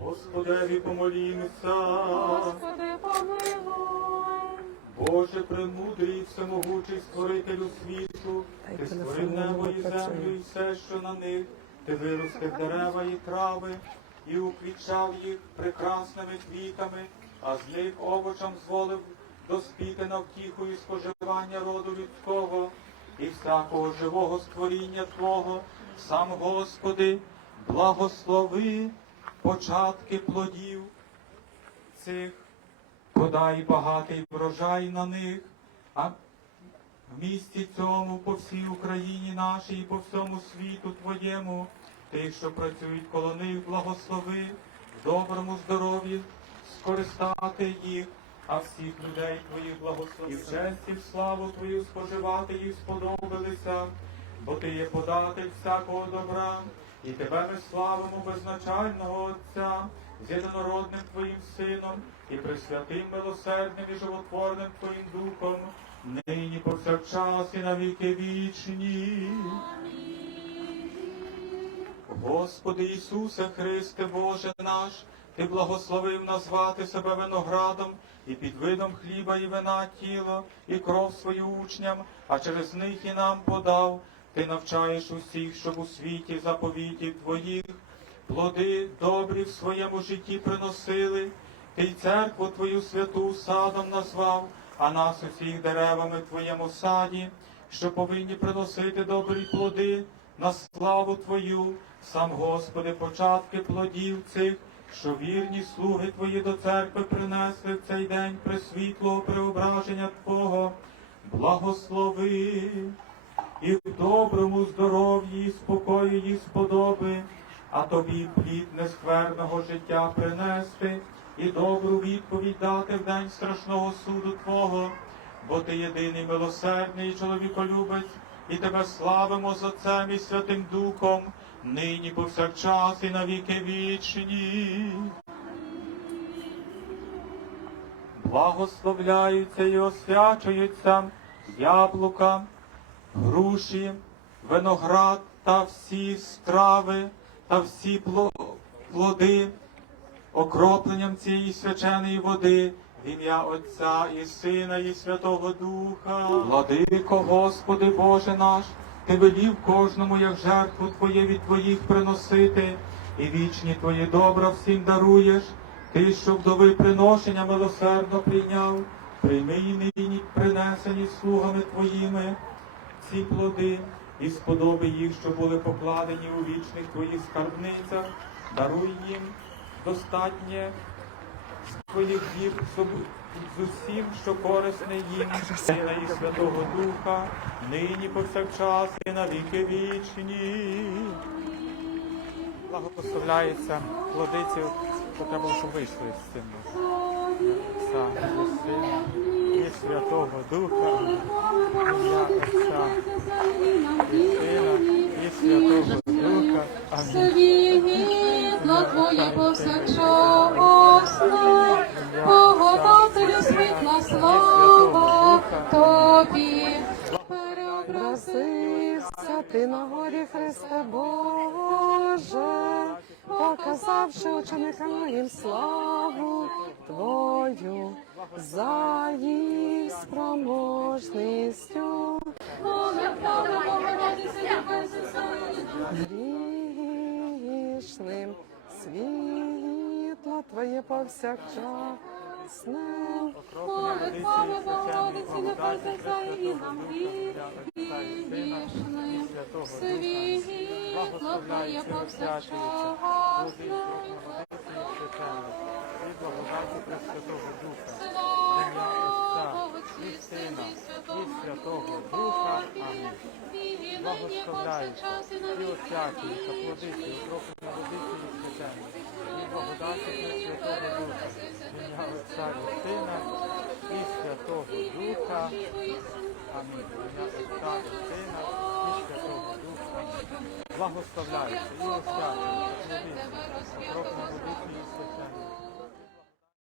Господеві помолімся. Господи, помилуй. Боже, премудрий, всемогучий створителю світу, ти створив небо і землю, і все, що на них, ти виростив дерева і трави, і уквічав їх прекрасними квітами, а з них овочам зволив доспіти на втіху і споживання роду людського, і всякого живого створіння Твого, сам Господи, благослови початки плодів цих подай багатий врожай на них, а в місті цьому по всій Україні нашій по всьому світу Твоєму, тих, що працюють коло них, благослови, в доброму здоров'ї скористати їх, а всіх людей Твоїх благослови. І в честь і в славу Твою споживати їх сподобалися, бо Ти є податель всякого добра, і Тебе ми славимо безначального Отця, з єдинородним Твоїм Сином і пресвятим милосердним і животворним Твоїм Духом, нині повсякчас і на віки вічні. Господи Ісусе Христе, Боже наш, Ти благословив назвати себе виноградом і під видом хліба і вина тіло, і кров свою учням, а через них і нам подав. Ти навчаєш усіх, щоб у світі заповітів Твоїх плоди добрі в своєму житті приносили. Ти й церкву Твою святу садом назвав, а нас усіх деревами в Твоєму саді, що повинні приносити добрі плоди на славу Твою, сам Господи, початки плодів цих, що вірні слуги Твої до церкви принесли в цей день пресвітлого преображення Твого, благослови тобі плід нескверного життя принести і добру відповідь дати в день страшного суду Твого, бо ти єдиний милосердний чоловіколюбець, і тебе славимо з Отцем і Святим Духом, нині повсякчас і на віки вічні. Благословляються і освячуються яблука, груші, виноград та всі страви та всі пло- плоди, окропленням цієї свяченої води, в ім'я Отця і Сина, і Святого Духа. Владико, Господи Боже наш, Ти велів кожному, як жертву Твоє від Твоїх приносити, і вічні Твої добра всім даруєш. Ти, що вдови приношення милосердно прийняв, прийми і нині принесені слугами Твоїми ці плоди і сподоби їх, що були покладені у вічних Твоїх скарбницях, даруй їм достатнє дів соб- з усім, що корисне їм, Сина і Святого Духа, нині повсякчас і на віки вічні. Благословляється плодиців, що треба, щоб вийшли з цим. Отця і Сина і Святого Духа, ім'я Отця і Сина і Святого Духа. Амінь. Твоє повсякчасно, Боготателю світла слава Тобі. Преобразився ти на горі Христе Боже, показавши ученикам їм славу Твою за їх спроможністю. Грішним світло Твоє повсякчасне. Молитвами Богородиці, не позицяй і нам грішним. Світло Твоє повсякчасне. І благодаті Пресвятого Духа. Слава і Сина, і Святого Духа. Амінь. Нині Благословляється і вічні. укроплені водиці і благодаті Пресвятого Духа. Ім'я Отця і Святого Духа. Амінь. Отця. Благословляється і освячується